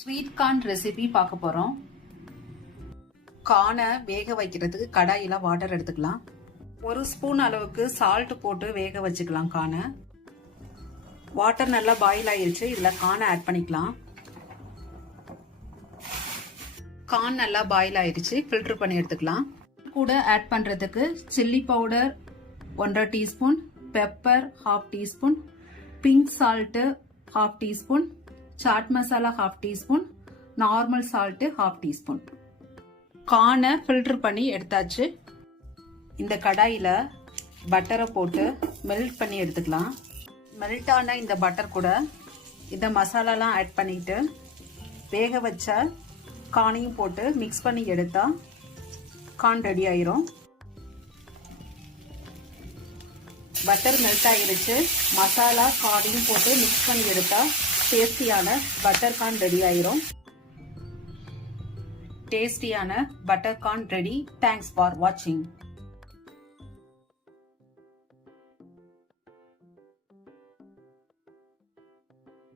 Sweet corn recipe பார்க்க போறோம். கார்னை வேக வைக்கிறதுக்கு கடாயில வாட்டர் எடுத்துக்கலாம். 1 ஸ்பூன் அளவுக்கு சால்ட் போட்டு வேக வச்சுக்கலாம். கார்னை வாட்டர் நல்லா பாயில் ஆயிருச்சு. இதுல கார்னை ஆட் பண்ணிக்கலாம். கார்ன் நல்லா பாயில் ஆயிருச்சு. ஃபில்டர் பண்ணி எடுத்துக்கலாம். கூட ஆட் பண்றதுக்கு chilli powder 1.5 teaspoon, pepper 1/2 teaspoon, pink salt 1/2 teaspoon, chaat masala 1/2 teaspoon, normal salt 1/2 teaspoon. கார்னை ஃபில்டர் பண்ணி எடுத்தாச்சு. இந்த கடாயில பட்டரை போட்டு மெல்ட் பண்ணி எடுத்துக்கலாம். மெல்ட் ஆன இந்த பட்டர் கூட இந்த மசாலாலாம் ஆட் பண்ணிட்டு வேக வச்ச கார்னையும் போட்டு மிக்ஸ் பண்ணி எடுத்தா கார்ன் ரெடி ஆயிரும். பட்டர் மெல்ட் ஆயிருச்சு. மசாலா கார்னையும் போட்டு மிக்ஸ் பண்ணி எடுத்தா டேஸ்டியான பட்டர் கார்ன் ரெடி ஆயிரும். டேஸ்டியான butter corn ready. Thanks for வாட்சிங்.